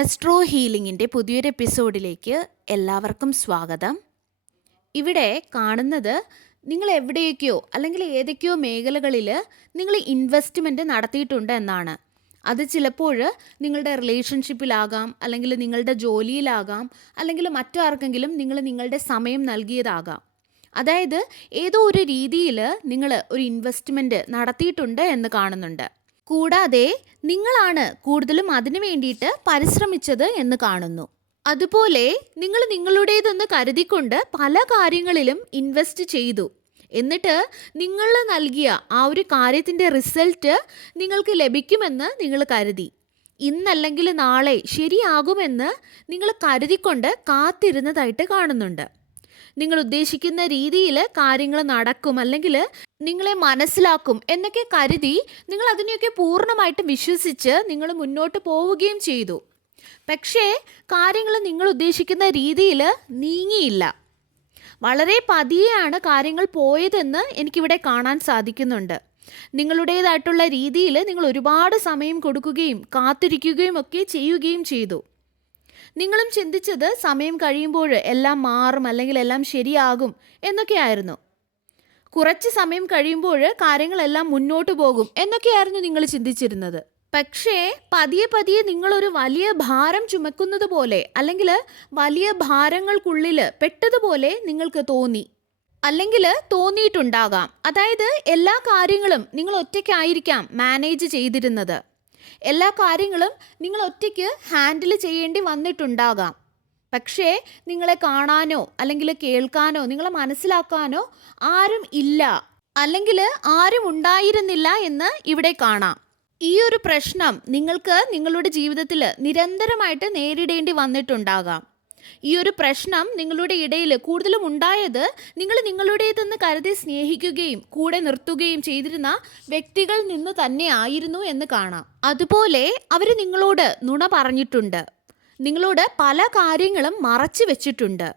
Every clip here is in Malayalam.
ആസ്ട്രോ ഹീലിംഗിന്റെ പുതിയൊരു എപ്പിസോഡിലേക്ക് എല്ലാവർക്കും സ്വാഗതം. ഇവിടെ കാണുന്നത് നിങ്ങൾ എവിടെയൊക്കെയോ അല്ലെങ്കിൽ ഏതൊക്കെയോ മേഖലകളിൽ നിങ്ങൾ ഇൻവെസ്റ്റ്മെന്റ് നടത്തിയിട്ടുണ്ട് എന്നാണ്. അത് ചിലപ്പോൾ നിങ്ങളുടെ റിലേഷൻഷിപ്പിലാകാം അല്ലെങ്കിൽ നിങ്ങളുടെ ജോലിയിലാകാം അല്ലെങ്കിൽ മറ്റാർക്കെങ്കിലും നിങ്ങൾ നിങ്ങളുടെ സമയം നൽകിയതാകാം. അതായത് ഏതോ ഒരു രീതിയിൽ നിങ്ങൾ ഒരു ഇൻവെസ്റ്റ്മെന്റ് നടത്തിയിട്ടുണ്ട് എന്ന് കാണുന്നുണ്ട്. കൂടാതെ നിങ്ങളാണ് കൂടുതലും അതിനു വേണ്ടിയിട്ട് പരിശ്രമിച്ചത് എന്ന് കാണുന്നു. അതുപോലെ നിങ്ങൾ നിങ്ങളുടേതെന്ന് കരുതിക്കൊണ്ട് പല കാര്യങ്ങളിലും ഇൻവെസ്റ്റ് ചെയ്തു. എന്നിട്ട് നിങ്ങൾ നൽകിയ ആ ഒരു കാര്യത്തിന്റെ റിസൾട്ട് നിങ്ങൾക്ക് ലഭിക്കുമെന്ന് നിങ്ങൾ കരുതി. ഇന്നല്ലെങ്കിൽ നാളെ ശരിയാകുമെന്ന് നിങ്ങൾ കരുതിക്കൊണ്ട് കാത്തിരുന്നതായിട്ട് കാണുന്നുണ്ട്. നിങ്ങൾ ഉദ്ദേശിക്കുന്ന രീതിയിൽ കാര്യങ്ങൾ നടക്കും അല്ലെങ്കിൽ നിങ്ങളെ മനസ്സിലാക്കും എന്നൊക്കെ കരുതി നിങ്ങൾ അതിനെയൊക്കെ പൂർണമായിട്ട് വിശ്വസിച്ച് നിങ്ങൾ മുന്നോട്ട് പോവുകയും ചെയ്തു. പക്ഷേ കാര്യങ്ങൾ നിങ്ങൾ ഉദ്ദേശിക്കുന്ന രീതിയിൽ നീങ്ങിയില്ല. വളരെ പതിയെയാണ് കാര്യങ്ങൾ പോയതെന്ന് എനിക്കിവിടെ കാണാൻ സാധിക്കുന്നുണ്ട്. നിങ്ങളുടേതായിട്ടുള്ള രീതിയിൽ നിങ്ങൾ ഒരുപാട് സമയം കൊടുക്കുകയും കാത്തിരിക്കുകയും ഒക്കെ ചെയ്യുകയും ചെയ്തു. നിങ്ങളും ചിന്തിച്ചത് സമയം കഴിയുമ്പോൾ എല്ലാം മാറും അല്ലെങ്കിൽ എല്ലാം ശരിയാകും എന്നൊക്കെയായിരുന്നു. കുറച്ച് സമയം കഴിയുമ്പോൾ കാര്യങ്ങളെല്ലാം മുന്നോട്ട് പോകും എന്നൊക്കെയായിരുന്നു നിങ്ങൾ ചിന്തിച്ചിരുന്നത്. പക്ഷേ പതിയെ പതിയെ നിങ്ങളൊരു വലിയ ഭാരം ചുമക്കുന്നത് പോലെ അല്ലെങ്കിൽ വലിയ ഭാരങ്ങൾക്കുള്ളിൽ പെട്ടതുപോലെ നിങ്ങൾക്ക് തോന്നി. അല്ലെങ്കിൽ തോന്നിയിട്ടുണ്ടാകാം. അതായത് എല്ലാ കാര്യങ്ങളും നിങ്ങൾ ഒറ്റയ്ക്കായിരിക്കാം മാനേജ് ചെയ്തിരുന്നത്. എല്ലാ കാര്യങ്ങളും നിങ്ങൾ ഒറ്റയ്ക്ക് ഹാൻഡിൽ ചെയ്യേണ്ടി വന്നിട്ടുണ്ടാകാം. പക്ഷേ നിങ്ങളെ കാണാനോ അല്ലെങ്കിൽ കേൾക്കാനോ നിങ്ങളെ മനസ്സിലാക്കാനോ ആരും ഇല്ല. അല്ലെങ്കിൽ ആരും ഉണ്ടായിരുന്നില്ല എന്ന് ഇവിടെ കാണാം. ഈ ഒരു പ്രശ്നം നിങ്ങൾക്ക് നിങ്ങളുടെ ജീവിതത്തിൽ നിരന്തരമായിട്ട് നേരിടേണ്ടി വന്നിട്ടുണ്ടാകാം. ഈ ഒരു പ്രശ്നം നിങ്ങളുടെ ഇടയിൽ കൂടുതലും ഉണ്ടായത് നിങ്ങൾ നിങ്ങളുടേതെന്ന് കരുതി സ്നേഹിക്കുകയും കൂടെ നിർത്തുകയും ചെയ്തിരുന്ന വ്യക്തികൾ നിന്ന് തന്നെ ആയിരുന്നു എന്ന് കാണാം. അതുപോലെ അവർ നിങ്ങളോട് നുണ പറഞ്ഞിട്ടുണ്ട്. നിങ്ങളോട് പല കാര്യങ്ങളും മറച്ചു വെച്ചിട്ടുണ്ട്.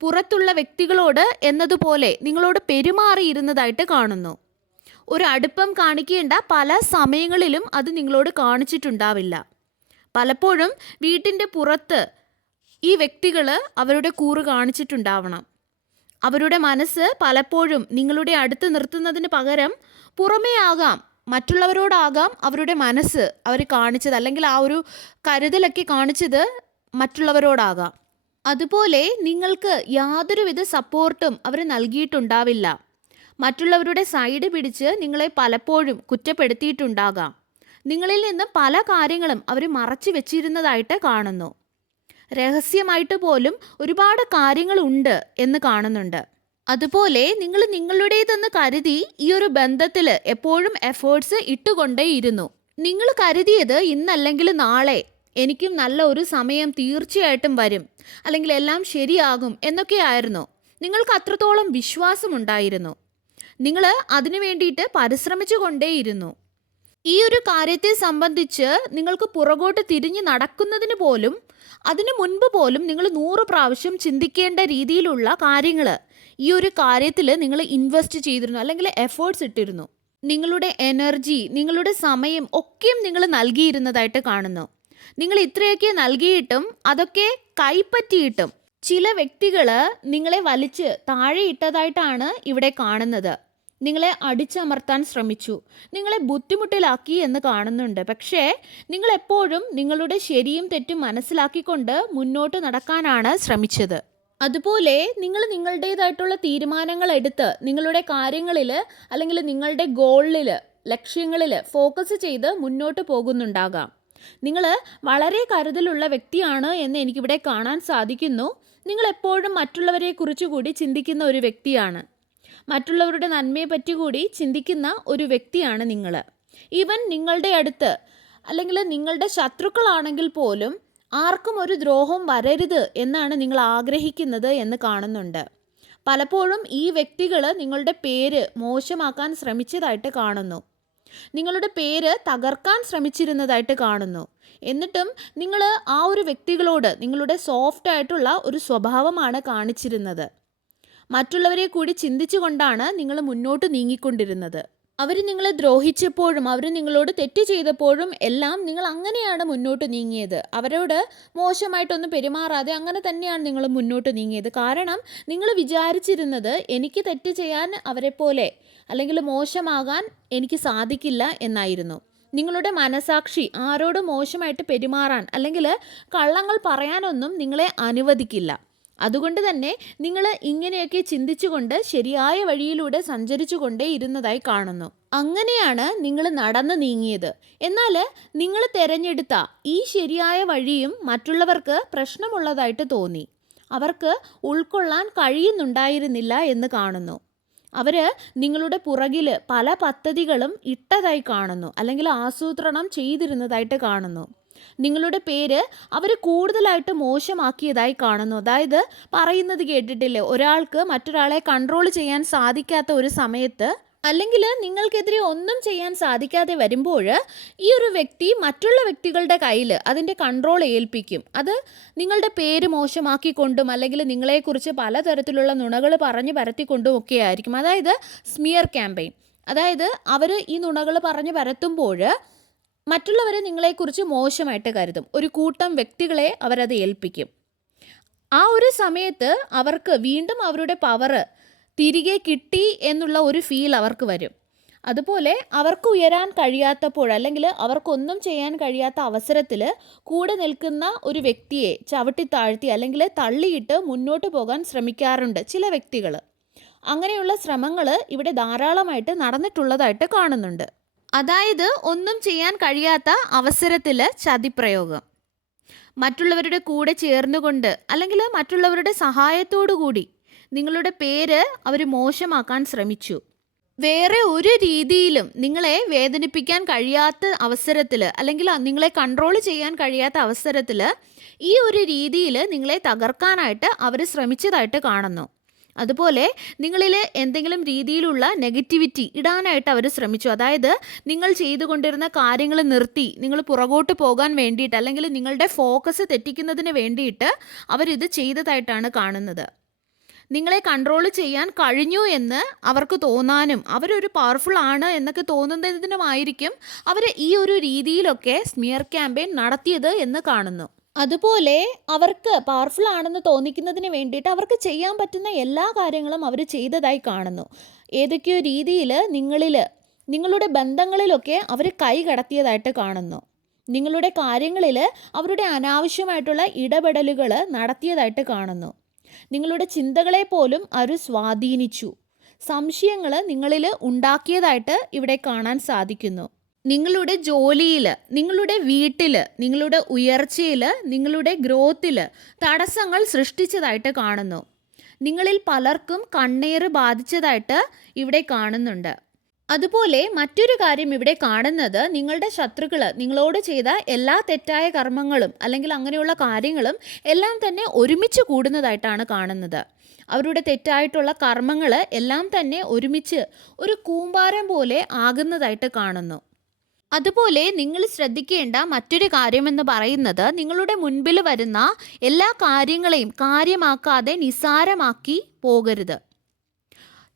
പുറത്തുള്ള വ്യക്തികളോട് എന്നതുപോലെ നിങ്ങളോട് പെരുമാറിയിരുന്നതായിട്ട് കാണുന്നു. ഒരു അടുപ്പം കാണിക്കേണ്ട പല സമയങ്ങളിലും അത് നിങ്ങളോട് കാണിച്ചിട്ടുണ്ടാവില്ല. പലപ്പോഴും വീട്ടിന്റെ പുറത്ത് ഈ വ്യക്തികൾ അവരുടെ കൂറ് കാണിച്ചിട്ടുണ്ടാവണം. അവരുടെ മനസ്സ് പലപ്പോഴും നിങ്ങളുടെ അടുത്ത് നിർത്തുന്നതിന് പകരം പുറമേ ആകാം മറ്റുള്ളവരോടാകാം അവരുടെ മനസ്സ് അവർ കാണിച്ചത് അല്ലെങ്കിൽ ആ ഒരു കരുതലൊക്കെ കാണിച്ചത് മറ്റുള്ളവരോടാകാം. അതുപോലെ നിങ്ങൾക്ക് യാതൊരുവിധ സപ്പോർട്ടും അവർ നൽകിയിട്ടുണ്ടാവില്ല. മറ്റുള്ളവരുടെ സൈഡ് പിടിച്ച് നിങ്ങളെ പലപ്പോഴും കുറ്റപ്പെടുത്തിയിട്ടുണ്ടാകാം. നിങ്ങളിൽ നിന്ന് പല കാര്യങ്ങളും അവർ മറച്ചു വെച്ചിരുന്നതായിട്ട് കാണുന്നു. രഹസ്യമായിട്ട് പോലും ഒരുപാട് കാര്യങ്ങളുണ്ട് എന്ന് കാണുന്നുണ്ട്. അതുപോലെ നിങ്ങൾ നിങ്ങളുടേതെന്ന് കരുതി ഈ ഒരു ബന്ധത്തിൽ എപ്പോഴും എഫേർട്സ് ഇട്ടുകൊണ്ടേയിരുന്നു. നിങ്ങൾ കരുതിയത് ഇന്നല്ലെങ്കിൽ നാളെ എനിക്കും നല്ല ഒരു സമയം തീർച്ചയായിട്ടും വരും. അല്ലെങ്കിൽ എല്ലാം ശരിയാകും എന്നൊക്കെയായിരുന്നു. നിങ്ങൾക്ക് അത്രത്തോളം വിശ്വാസമുണ്ടായിരുന്നു. നിങ്ങൾ അതിനു വേണ്ടിയിട്ട് പരിശ്രമിച്ചു കൊണ്ടേയിരുന്നു ഈ ഒരു കാര്യത്തെ സംബന്ധിച്ച് നിങ്ങൾക്ക് പുറകോട്ട് തിരിഞ്ഞ് നടക്കുന്നതിന് പോലും അതിനു മുൻപ് പോലും നിങ്ങൾ നൂറ് പ്രാവശ്യം ചിന്തിക്കേണ്ട രീതിയിലുള്ള കാര്യങ്ങൾ ഈ ഒരു കാര്യത്തിൽ നിങ്ങൾ ഇൻവെസ്റ്റ് ചെയ്തിരുന്നു അല്ലെങ്കിൽ എഫേർട്സ് ഇട്ടിരുന്നു. നിങ്ങളുടെ എനർജി നിങ്ങളുടെ സമയം ഒക്കെയും നിങ്ങൾ നൽകിയിരുന്നതായിട്ട് കാണുന്നു. നിങ്ങൾ ഇത്രയൊക്കെ നൽകിയിട്ടും അതൊക്കെ കൈപ്പറ്റിയിട്ടും ചില വ്യക്തികൾ നിങ്ങളെ വലിച്ച് താഴെ ഇട്ടതായിട്ടാണ് ഇവിടെ കാണുന്നത്. നിങ്ങളെ അടിച്ചമർത്താൻ ശ്രമിച്ചു. നിങ്ങളെ ബുദ്ധിമുട്ടിലാക്കി എന്ന് കാണുന്നുണ്ട്. പക്ഷേ നിങ്ങൾ എപ്പോഴും നിങ്ങളുടെ ശരിയും തെറ്റും മനസ്സിലാക്കിക്കൊണ്ട് മുന്നോട്ട് നടക്കാനാണ് ശ്രമിച്ചത്. അതുപോലെ നിങ്ങൾ നിങ്ങളുടേതായിട്ടുള്ള തീരുമാനങ്ങൾ എടുത്ത് നിങ്ങളുടെ കാര്യങ്ങളിൽ അല്ലെങ്കിൽ നിങ്ങളുടെ ഗോളിൽ ലക്ഷ്യങ്ങളിൽ ഫോക്കസ് ചെയ്ത് മുന്നോട്ട് പോകുന്നുണ്ടാകാം. നിങ്ങൾ വളരെ കരുതലുള്ള വ്യക്തിയാണ് എന്ന് എനിക്കിവിടെ കാണാൻ സാധിക്കുന്നു. നിങ്ങൾ എപ്പോഴും മറ്റുള്ളവരെ കുറിച്ച് കൂടി ചിന്തിക്കുന്ന ഒരു വ്യക്തിയാണ്. മറ്റുള്ളവരുടെ നന്മയെ പറ്റി കൂടി ചിന്തിക്കുന്ന ഒരു വ്യക്തിയാണ് നിങ്ങൾ. ഈവൻ നിങ്ങളുടെ അടുത്ത് അല്ലെങ്കിൽ നിങ്ങളുടെ ശത്രുക്കളാണെങ്കിൽ പോലും ആർക്കും ഒരു ദ്രോഹം വരരുത് എന്നാണ് നിങ്ങൾ ആഗ്രഹിക്കുന്നത് എന്ന് കാണുന്നുണ്ട്. പലപ്പോഴും ഈ വ്യക്തികൾ നിങ്ങളുടെ പേര് മോശമാക്കാൻ ശ്രമിച്ചതായിട്ട് കാണുന്നു. നിങ്ങളുടെ പേര് തകർക്കാൻ ശ്രമിച്ചിരുന്നതായിട്ട് കാണുന്നു. എന്നിട്ടും നിങ്ങൾ ആ ഒരു വ്യക്തികളോട് നിങ്ങളുടെ സോഫ്റ്റ് ആയിട്ടുള്ള ഒരു സ്വഭാവമാണ് കാണിച്ചിരുന്നത്. മറ്റുള്ളവരെ കൂടി ചിന്തിച്ചുകൊണ്ടാണ് നിങ്ങൾ മുന്നോട്ട് നീങ്ങിക്കൊണ്ടിരുന്നത്. അവർ നിങ്ങളെ ദ്രോഹിച്ചപ്പോഴും അവർ നിങ്ങളോട് തെറ്റ് ചെയ്തപ്പോഴും എല്ലാം നിങ്ങൾ അങ്ങനെയാണ് മുന്നോട്ട് നീങ്ങിയത്. അവരോട് മോശമായിട്ടൊന്നും പെരുമാറാതെ അങ്ങനെ തന്നെയാണ് നിങ്ങൾ മുന്നോട്ട് നീങ്ങിയത്. കാരണം നിങ്ങൾ വിചാരിച്ചിരുന്നത് എനിക്ക് തെറ്റ് ചെയ്യാൻ അവരെപ്പോലെ അല്ലെങ്കിൽ മോശമാകാൻ എനിക്ക് സാധിക്കില്ല എന്നായിരുന്നു. നിങ്ങളുടെ മനസാക്ഷി ആരോട് മോശമായിട്ട് പെരുമാറാൻ അല്ലെങ്കിൽ കള്ളങ്ങൾ പറയാനൊന്നും നിങ്ങളെ അനുവദിക്കില്ല. അതുകൊണ്ട് തന്നെ നിങ്ങൾ ഇങ്ങനെയൊക്കെ ചിന്തിച്ചുകൊണ്ട് ശരിയായ വഴിയിലൂടെ സഞ്ചരിച്ചു കൊണ്ടേ ഇരുന്നതായി കാണുന്നു. അങ്ങനെയാണ് നിങ്ങൾ നടന്നു നീങ്ങിയത്. എന്നാൽ നിങ്ങൾ തിരഞ്ഞെടുത്ത ഈ ശരിയായ വഴിയും മറ്റുള്ളവർക്ക് പ്രശ്നമുള്ളതായിട്ട് തോന്നി. അവർക്ക് ഉൾക്കൊള്ളാൻ കഴിയുന്നുണ്ടായിരുന്നില്ല എന്ന് കാണുന്നു. അവർ നിങ്ങളുടെ പുറകിൽ പല പദ്ധതികളും ഇട്ടതായി കാണുന്നു. അല്ലെങ്കിൽ ആസൂത്രണം ചെയ്തിരുന്നതായിട്ട് കാണുന്നു. നിങ്ങളുടെ പേര് അവർ കൂടുതലായിട്ട് മോശമാക്കിയതായി കാണുന്നു. അതായത് പറയുന്നത് കേട്ടിട്ടില്ലേ? ഒരാൾക്ക് മറ്റൊരാളെ കൺട്രോൾ ചെയ്യാൻ സാധിക്കാത്ത ഒരു സമയത്ത് അല്ലെങ്കിൽ നിങ്ങൾക്കെതിരെ ഒന്നും ചെയ്യാൻ സാധിക്കാതെ വരുമ്പോൾ ഈ ഒരു വ്യക്തി മറ്റുള്ള വ്യക്തികളുടെ കയ്യിൽ അതിന്റെ കൺട്രോൾ ഏൽപ്പിക്കും. അത് നിങ്ങളുടെ പേര് മോശമാക്കിക്കൊണ്ടും അല്ലെങ്കിൽ നിങ്ങളെക്കുറിച്ച് പലതരത്തിലുള്ള നുണകൾ പറഞ്ഞു പരത്തിക്കൊണ്ടും ഒക്കെ ആയിരിക്കും. അതായത് സ്മിയർ ക്യാമ്പയിൻ അതായത് അവർ ഈ നുണകൾ പറഞ്ഞു പരത്തുമ്പോൾ മറ്റുള്ളവരെ നിങ്ങളെക്കുറിച്ച് മോശമായിട്ട് കരുതും. ഒരു കൂട്ടം വ്യക്തികളെ അവരത് ഏൽപ്പിക്കും. ആ ഒരു സമയത്ത് അവർക്ക് വീണ്ടും അവരുടെ പവർ തിരികെ കിട്ടി എന്നുള്ള ഒരു ഫീൽ അവർക്ക് വരും. അതുപോലെ അവർക്ക് ഉയരാൻ കഴിയാത്തപ്പോൾ അല്ലെങ്കിൽ അവർക്കൊന്നും ചെയ്യാൻ കഴിയാത്ത അവസരത്തിൽ കൂടെ നിൽക്കുന്ന ഒരു വ്യക്തിയെ ചവിട്ടി താഴ്ത്തി അല്ലെങ്കിൽ തള്ളിയിട്ട് മുന്നോട്ട് പോകാൻ ശ്രമിക്കാറുണ്ട് ചില വ്യക്തികൾ അങ്ങനെയുള്ള ശ്രമങ്ങൾ ഇവിടെ ധാരാളമായിട്ട് നടന്നിട്ടുള്ളതായിട്ട് കാണുന്നുണ്ട്. അതായത് ഒന്നും ചെയ്യാൻ കഴിയാത്ത അവസരത്തിൽ ചതിപ്രയോഗം. മറ്റുള്ളവരുടെ കൂടെ ചേർന്നുകൊണ്ട് അല്ലെങ്കിൽ മറ്റുള്ളവരുടെ സഹായത്തോടു കൂടി നിങ്ങളുടെ പേര് അവർ മോശമാക്കാൻ ശ്രമിച്ചു. വേറെ ഒരു രീതിയിലും നിങ്ങളെ വേദനിപ്പിക്കാൻ കഴിയാത്ത അവസരത്തിൽ അല്ലെങ്കിൽ നിങ്ങളെ കൺട്രോൾ ചെയ്യാൻ കഴിയാത്ത അവസരത്തിൽ ഈ ഒരു രീതിയിൽ നിങ്ങളെ തകർക്കാനായിട്ട് അവർ ശ്രമിച്ചതായിട്ട് കാണുന്നു. അതുപോലെ നിങ്ങളിൽ എന്തെങ്കിലും രീതിയിലുള്ള നെഗറ്റിവിറ്റി ഇടാനായിട്ട് അവർ ശ്രമിച്ചു. അതായത് നിങ്ങൾ ചെയ്തുകൊണ്ടിരുന്ന കാര്യങ്ങൾ നിർത്തി നിങ്ങൾ പുറകോട്ട് പോകാൻ വേണ്ടിയിട്ട് അല്ലെങ്കിൽ നിങ്ങളുടെ ഫോക്കസ് തെറ്റിക്കുന്നതിന് വേണ്ടിയിട്ട് അവരിത് ചെയ്തതായിട്ടാണ് കാണുന്നത്. നിങ്ങളെ കൺട്രോൾ ചെയ്യാൻ കഴിഞ്ഞു എന്ന് അവർക്ക് തോന്നാനും അവരൊരു പവർഫുൾ ആണ് എന്നൊക്കെ തോന്നുന്നതിനുമായിരിക്കും അവർ ഈ ഒരു രീതിയിലൊക്കെ സ്മിയർ ക്യാമ്പയിൻ നടത്തിയത് എന്ന് കാണുന്നു. അതുപോലെ അവർക്ക് പവർഫുൾ ആണെന്ന് തോന്നിക്കുന്നതിന് വേണ്ടിയിട്ട് അവർക്ക് ചെയ്യാൻ പറ്റുന്ന എല്ലാ കാര്യങ്ങളും അവർ ചെയ്തതായി കാണുന്നു. ഏതൊക്കെയോ രീതിയിൽ നിങ്ങളിൽ നിങ്ങളുടെ ബന്ധങ്ങളിലൊക്കെ അവർ കൈ കടത്തിയതായിട്ട് കാണുന്നു. നിങ്ങളുടെ കാര്യങ്ങളിൽ അവരുടെ അനാവശ്യമായിട്ടുള്ള ഇടപെടലുകൾ നടത്തിയതായിട്ട് കാണുന്നു. നിങ്ങളുടെ ചിന്തകളെ പോലും അവർ സ്വാധീനിച്ചു. സംശയങ്ങൾ നിങ്ങളിൽ ഉണ്ടാക്കിയതായിട്ട് ഇവിടെ കാണാൻ സാധിക്കുന്നു. നിങ്ങളുടെ ജോലിയിൽ നിങ്ങളുടെ വീട്ടിൽ നിങ്ങളുടെ ഉയർച്ചയിൽ നിങ്ങളുടെ ഗ്രോത്തിൽ തടസ്സങ്ങൾ സൃഷ്ടിച്ചതായിട്ട് കാണുന്നു. നിങ്ങളിൽ പലർക്കും കണ്ണീർ ബാധിച്ചതായിട്ട് ഇവിടെ കാണുന്നുണ്ട്. അതുപോലെ മറ്റൊരു കാര്യം ഇവിടെ കാണുന്നത് നിങ്ങളുടെ ശത്രുക്കൾ നിങ്ങളോട് ചെയ്ത എല്ലാ തെറ്റായ കർമ്മങ്ങളും അല്ലെങ്കിൽ അങ്ങനെയുള്ള കാര്യങ്ങളും എല്ലാം തന്നെ ഒരുമിച്ച് കൂടുന്നതായിട്ടാണ് കാണുന്നത്. അവരുടെ തെറ്റായിട്ടുള്ള കർമ്മങ്ങൾ എല്ലാം തന്നെ ഒരുമിച്ച് ഒരു കൂമ്പാരം പോലെ ആകുന്നതായിട്ട് കാണുന്നു. അതുപോലെ നിങ്ങൾ ശ്രദ്ധിക്കേണ്ട മറ്റൊരു കാര്യമെന്ന് പറയുന്നത് നിങ്ങളുടെ മുൻപിൽ വരുന്ന എല്ലാ കാര്യങ്ങളെയും കാര്യമാക്കാതെ നിസാരമാക്കി പോകരുത്.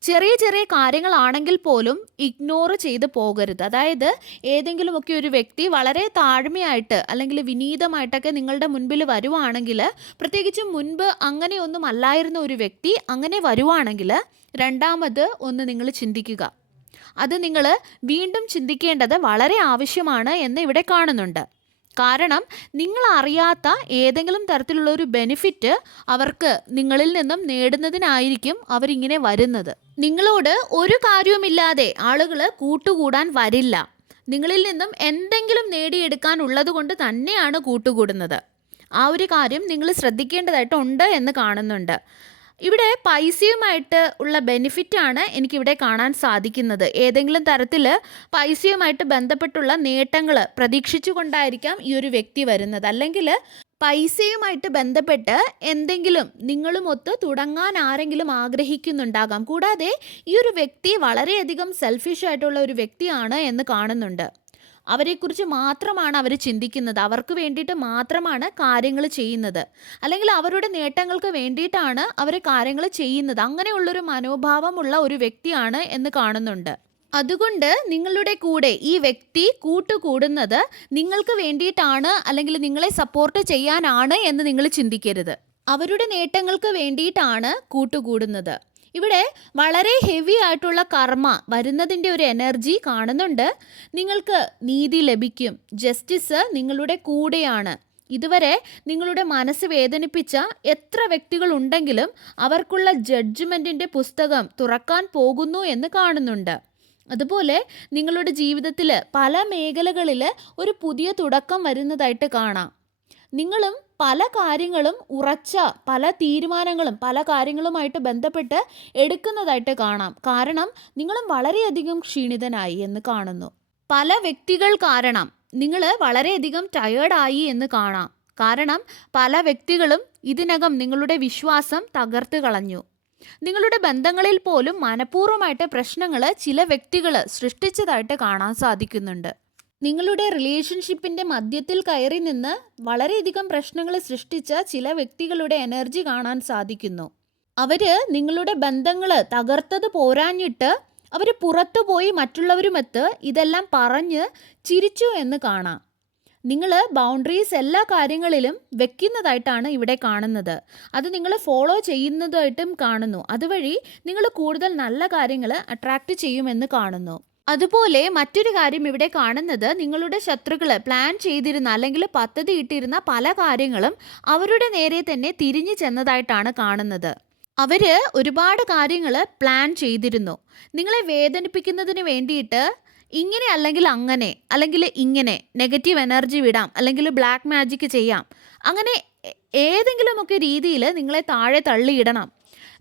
ചെറിയ ചെറിയ കാര്യങ്ങളാണെങ്കിൽ പോലും ഇഗ്നോർ ചെയ്ത് പോകരുത്. അതായത് ഏതെങ്കിലുമൊക്കെ ഒരു വ്യക്തി വളരെ താഴ്മയായിട്ട് അല്ലെങ്കിൽ വിനീതമായിട്ടൊക്കെ നിങ്ങളുടെ മുൻപിൽ വരുവാണെങ്കിൽ പ്രത്യേകിച്ചും മുൻപ് അങ്ങനെയൊന്നും അല്ലായിരുന്ന ഒരു വ്യക്തി അങ്ങനെ വരുവാണെങ്കിൽ രണ്ടാമത് ഒന്ന് നിങ്ങൾ ചിന്തിക്കുക. അത് നിങ്ങൾ വീണ്ടും ചിന്തിക്കേണ്ടത് വളരെ ആവശ്യമാണ് എന്ന് ഇവിടെ കാണുന്നുണ്ട്. കാരണം നിങ്ങൾ അറിയാത്ത ഏതെങ്കിലും തരത്തിലുള്ള ഒരു ബെനിഫിറ്റ് അവർക്ക് നിങ്ങളിൽ നിന്നും നേടുന്നതിനായിരിക്കും അവരിങ്ങനെ വരുന്നത്. നിങ്ങളോട് ഒരു കാര്യവുമില്ലാതെ ആളുകൾ കൂട്ടുകൂടാൻ വരില്ല. നിങ്ങളിൽ നിന്നും എന്തെങ്കിലും നേടിയെടുക്കാൻ ഉള്ളത് കൊണ്ട് തന്നെയാണ് കൂട്ടുകൂടുന്നത്. ആ ഒരു കാര്യം നിങ്ങൾ ശ്രദ്ധിക്കേണ്ടതായിട്ടുണ്ട് എന്ന് കാണുന്നുണ്ട്. ഇവിടെ പൈസയുമായിട്ട് ഉള്ള ബെനിഫിറ്റാണ് എനിക്കിവിടെ കാണാൻ സാധിക്കുന്നത്. ഏതെങ്കിലും തരത്തിൽ പൈസയുമായിട്ട് ബന്ധപ്പെട്ടുള്ള നേട്ടങ്ങൾ പ്രതീക്ഷിച്ചുകൊണ്ടായിരിക്കാം ഈ ഒരു വ്യക്തി വരുന്നത്. അല്ലെങ്കിൽ പൈസയുമായിട്ട് ബന്ധപ്പെട്ട് എന്തെങ്കിലും നിങ്ങളുമൊത്ത് തുടങ്ങാൻ ആരെങ്കിലും ആഗ്രഹിക്കുന്നുണ്ടാകാം. കൂടാതെ ഈ ഒരു വ്യക്തി വളരെയധികം സെൽഫിഷ് ആയിട്ടുള്ള ഒരു വ്യക്തിയാണ് എന്ന് കാണുന്നുണ്ട്. അവരെക്കുറിച്ച് മാത്രമാണ് അവർ ചിന്തിക്കുന്നത്. അവർക്ക് വേണ്ടിയിട്ട് മാത്രമാണ് കാര്യങ്ങൾ ചെയ്യുന്നത്. അല്ലെങ്കിൽ അവരുടെ നേട്ടങ്ങൾക്ക് വേണ്ടിയിട്ടാണ് അവർ കാര്യങ്ങൾ ചെയ്യുന്നത്. അങ്ങനെയുള്ളൊരു മനോഭാവമുള്ള ഒരു വ്യക്തിയാണ് എന്ന് കാണുന്നുണ്ട്. അതുകൊണ്ട് നിങ്ങളുടെ കൂടെ ഈ വ്യക്തി കൂട്ടുകൂടുന്നത് നിങ്ങൾക്ക് വേണ്ടിയിട്ടാണ് അല്ലെങ്കിൽ നിങ്ങളെ സപ്പോർട്ട് ചെയ്യാനാണ് എന്ന് നിങ്ങൾ ചിന്തിക്കരുത്. അവരുടെ നേട്ടങ്ങൾക്ക് വേണ്ടിയിട്ടാണ് കൂട്ടുകൂടുന്നത്. ഇവിടെ വളരെ ഹെവി ആയിട്ടുള്ള കർമ്മ വരുന്നതിന്റെ ഒരു എനർജി കാണുന്നുണ്ട്. നിങ്ങൾക്ക് നീതി ലഭിക്കും. ജസ്റ്റിസ് നിങ്ങളുടെ കൂടെയാണ്. ഇതുവരെ നിങ്ങളുടെ മനസ്സ് വേദനിപ്പിച്ച എത്ര വ്യക്തികൾ ഉണ്ടെങ്കിലും അവർക്കുള്ള ജഡ്ജ്മെന്റിന്റെ പുസ്തകം തുറക്കാൻ പോകുന്നു എന്ന് കാണുന്നുണ്ട്. അതുപോലെ നിങ്ങളുടെ ജീവിതത്തിൽ പല മേഖലകളിൽ ഒരു പുതിയ തുടക്കം വരുന്നതായിട്ട് കാണാം. നിങ്ങളും പല കാര്യങ്ങളും ഉറച്ച പല തീരുമാനങ്ങളും പല കാര്യങ്ങളുമായിട്ട് ബന്ധപ്പെട്ട് എടുക്കുന്നതായിട്ട് കാണാം. കാരണം നിങ്ങളും വളരെയധികം ക്ഷീണിതനായി എന്ന് കാണുന്നു. പല വ്യക്തികൾ കാരണം നിങ്ങൾ വളരെയധികം ടയേർഡായി എന്ന് കാണാം. കാരണം പല വ്യക്തികളും ഇതിനകം നിങ്ങളുടെ വിശ്വാസം തകർത്ത് കളഞ്ഞു. നിങ്ങളുടെ ബന്ധങ്ങളിൽ പോലും മനഃപൂർവമായിട്ട് പ്രശ്നങ്ങൾ ചില വ്യക്തികൾ സൃഷ്ടിച്ചതായിട്ട് കാണാൻ സാധിക്കുന്നുണ്ട്. നിങ്ങളുടെ റിലേഷൻഷിപ്പിന്റെ മധ്യത്തിൽ കയറി നിന്ന് വളരെയധികം പ്രശ്നങ്ങൾ സൃഷ്ടിച്ച ചില വ്യക്തികളുടെ എനർജി കാണാൻ സാധിക്കുന്നു. അവർ നിങ്ങളുടെ ബന്ധങ്ങൾ തകർത്തത് പോരാഞ്ഞിട്ട് അവർ പുറത്തു പോയി മറ്റുള്ളവരുമൊത്ത് ഇതെല്ലാം പറഞ്ഞ് ചിരിച്ചു എന്ന് കാണാം. നിങ്ങൾ ബൗണ്ടറീസ് എല്ലാ കാര്യങ്ങളിലും വെക്കുന്നതായിട്ടാണ് ഇവിടെ കാണുന്നത്. അത് നിങ്ങൾ ഫോളോ ചെയ്യുന്നതായിട്ടും കാണുന്നു. അതുവഴി നിങ്ങൾ കൂടുതൽ നല്ല കാര്യങ്ങൾ അട്രാക്റ്റ് ചെയ്യുമെന്ന് കാണുന്നു. അതുപോലെ മറ്റൊരു കാര്യം ഇവിടെ കാണുന്നത് നിങ്ങളുടെ ശത്രുക്കൾ പ്ലാൻ ചെയ്തിരുന്ന അല്ലെങ്കിൽ പദ്ധതി ഇട്ടിരുന്ന പല കാര്യങ്ങളും അവരുടെ നേരെ തന്നെ തിരിഞ്ഞു ചെന്നതായിട്ടാണ് കാണുന്നത്. അവർ ഒരുപാട് കാര്യങ്ങൾ പ്ലാൻ ചെയ്തിരുന്നു. നിങ്ങളെ വേദനിപ്പിക്കുന്നതിന് വേണ്ടിയിട്ട് ഇങ്ങനെ അല്ലെങ്കിൽ അങ്ങനെ അല്ലെങ്കിൽ ഇങ്ങനെ നെഗറ്റീവ് എനർജി വിടാം അല്ലെങ്കിൽ ബ്ലാക്ക് മാജിക് ചെയ്യാം. അങ്ങനെ ഏതെങ്കിലുമൊക്കെ രീതിയിൽ നിങ്ങളെ താഴെ തള്ളിയിടണം.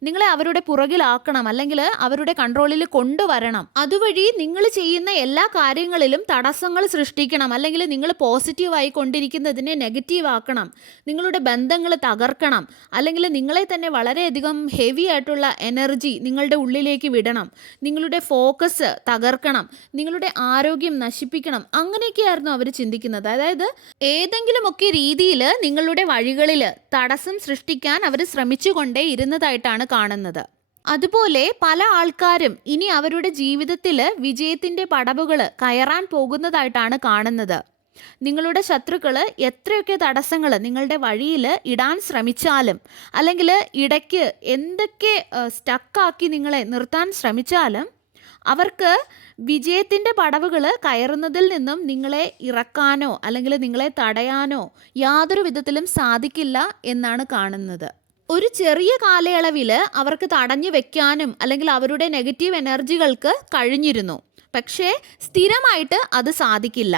നിങ്ങളെ അവരുടെ പുറകിലാക്കണം അല്ലെങ്കിൽ അവരുടെ കൺട്രോളിൽ കൊണ്ടുവരണം. അതുവഴി നിങ്ങൾ ചെയ്യുന്ന എല്ലാ കാര്യങ്ങളിലും തടസ്സങ്ങൾ സൃഷ്ടിക്കണം. അല്ലെങ്കിൽ നിങ്ങൾ പോസിറ്റീവായി കൊണ്ടിരിക്കുന്നതിനെ നെഗറ്റീവ് ആക്കണം. നിങ്ങളുടെ ബന്ധങ്ങൾ തകർക്കണം. അല്ലെങ്കിൽ നിങ്ങളെ തന്നെ വളരെയധികം ഹെവി ആയിട്ടുള്ള എനർജി നിങ്ങളുടെ ഉള്ളിലേക്ക് വിടണം. നിങ്ങളുടെ ഫോക്കസ് തകർക്കണം. നിങ്ങളുടെ ആരോഗ്യം നശിപ്പിക്കണം. അങ്ങനെയൊക്കെയായിരുന്നു അവർ ചിന്തിക്കുന്നത്. അതായത് ഏതെങ്കിലുമൊക്കെ രീതിയിൽ നിങ്ങളുടെ വഴികളിൽ തടസ്സം സൃഷ്ടിക്കാൻ അവർ ശ്രമിച്ചുകൊണ്ടേ ഇരുന്നതായിട്ടാണ് കാണുന്നത്. അതുപോലെ പല ആൾക്കാരും ഇനി അവരുടെ ജീവിതത്തിൽ വിജയത്തിന്റെ പടവുകൾ കയറാൻ പോകുന്നതായിട്ടാണ് കാണുന്നത്. നിങ്ങളുടെ ശത്രുക്കൾ എത്രയൊക്കെ തടസ്സങ്ങൾ നിങ്ങളുടെ വഴിയിൽ ഇടാൻ ശ്രമിച്ചാലും അല്ലെങ്കിൽ ഇടയ്ക്ക് എന്തൊക്കെ സ്റ്റക്കാക്കി നിങ്ങളെ നിർത്താൻ ശ്രമിച്ചാലും അവർക്ക് വിജയത്തിന്റെ പടവുകൾ കയറുന്നതിൽ നിന്നും നിങ്ങളെ ഇറക്കാനോ അല്ലെങ്കിൽ നിങ്ങളെ തടയാനോ യാതൊരു വിധത്തിലും സാധിക്കില്ല എന്നാണ് കാണുന്നത്. ഒരു ചെറിയ കാലയളവിൽ അവർക്ക് തടഞ്ഞു വെക്കാനും അല്ലെങ്കിൽ അവരുടെ നെഗറ്റീവ് എനർജികൾക്ക് കഴിഞ്ഞിരുന്നു. പക്ഷേ സ്ഥിരമായിട്ട് അത് സാധിക്കില്ല.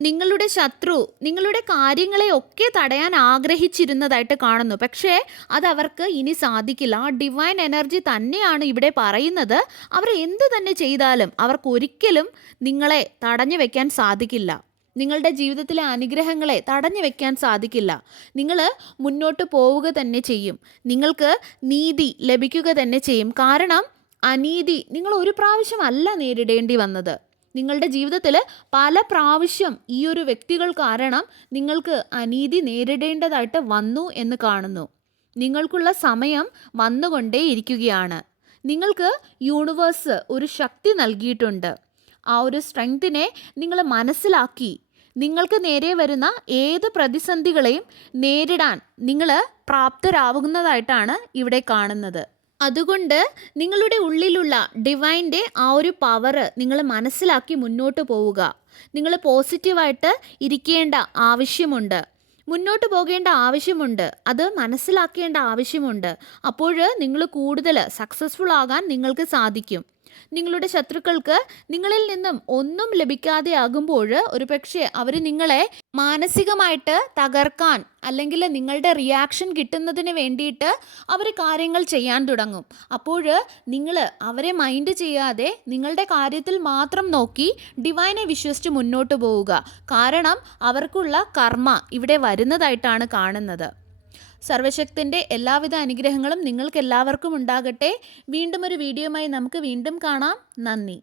നിങ്ങളുടെ ശത്രു നിങ്ങളുടെ കാര്യങ്ങളെ ഒക്കെ തടയാൻ ആഗ്രഹിച്ചിരുന്നതായിട്ട് കാണുന്നു. പക്ഷേ അത് അവർക്ക് ഇനി സാധിക്കില്ല. ആ ഡിവൈൻ എനർജി തന്നെയാണ് ഇവിടെ പറയുന്നത്. അവർ എന്ത് തന്നെ ചെയ്താലും അവർക്ക് ഒരിക്കലും നിങ്ങളെ തടഞ്ഞു വെക്കാൻ സാധിക്കില്ല. നിങ്ങളുടെ ജീവിതത്തിലെ അനുഗ്രഹങ്ങളെ തടഞ്ഞു വെക്കാൻ സാധിക്കില്ല. നിങ്ങൾ മുന്നോട്ട് പോവുക തന്നെ ചെയ്യും. നിങ്ങൾക്ക് നീതി ലഭിക്കുക തന്നെ ചെയ്യും. കാരണം അനീതി നിങ്ങൾ ഒരു പ്രാവശ്യമല്ല നേരിടേണ്ടി വന്നത്. നിങ്ങളുടെ ജീവിതത്തിൽ പല പ്രാവശ്യം ഈ ഒരു വ്യക്തികൾ കാരണം നിങ്ങൾക്ക് അനീതി നേരിടേണ്ടതായിട്ട് വന്നു എന്ന് കാണുന്നു. നിങ്ങൾക്കുള്ള സമയം വന്നുകൊണ്ടേയിരിക്കുകയാണ് നിങ്ങൾക്ക് യൂണിവേഴ്സ് ഒരു ശക്തി നൽകിയിട്ടുണ്ട്. ആ ഒരു സ്ട്രെങ്തിനെ നിങ്ങൾ മനസ്സിലാക്കി നിങ്ങൾക്ക് നേരെ വരുന്ന ഏത് പ്രതിസന്ധികളെയും നേരിടാൻ നിങ്ങൾ പ്രാപ്തരാകുന്നതായിട്ടാണ് ഇവിടെ കാണുന്നത്. അതുകൊണ്ട് നിങ്ങളുടെ ഉള്ളിലുള്ള ഡിവൈന്റെ ആ ഒരു പവർ നിങ്ങൾ മനസ്സിലാക്കി മുന്നോട്ട് പോവുക. നിങ്ങൾ പോസിറ്റീവായിട്ട് ഇരിക്കേണ്ട ആവശ്യമുണ്ട്. മുന്നോട്ട് പോകേണ്ട ആവശ്യമുണ്ട്. അത് മനസ്സിലാക്കേണ്ട ആവശ്യമുണ്ട്. അപ്പോൾ നിങ്ങൾ കൂടുതൽ സക്സസ്ഫുൾ ആകാൻ നിങ്ങൾക്ക് സാധിക്കും. നിങ്ങളുടെ ശത്രുക്കൾക്ക് നിങ്ങളിൽ നിന്നും ഒന്നും ലഭിക്കാതെ ആകുമ്പോൾ ഒരു പക്ഷേ അവർ നിങ്ങളെ മാനസികമായിട്ട് തകർക്കാൻ അല്ലെങ്കിൽ നിങ്ങളുടെ റിയാക്ഷൻ കിട്ടുന്നതിന് വേണ്ടിയിട്ട് അവർ കാര്യങ്ങൾ ചെയ്യാൻ തുടങ്ങും. അപ്പോൾ നിങ്ങൾ അവരെ മൈൻഡ് ചെയ്യാതെ നിങ്ങളുടെ കാര്യത്തിൽ മാത്രം നോക്കി ഡിവൈനെ വിശ്വസിച്ച് മുന്നോട്ട് പോവുക. കാരണം അവർക്കുള്ള കർമ്മ ഇവിടെ വരുന്നതായിട്ടാണ് കാണുന്നത്. സർവശക്തിന്റെ എല്ലാവിധ അനുഗ്രഹങ്ങളും നിങ്ങൾക്കെല്ലാവർക്കും ഉണ്ടാകട്ടെ. വീണ്ടും ഒരു വീഡിയോയുമായി നമുക്ക് വീണ്ടും കാണാം. നന്ദി.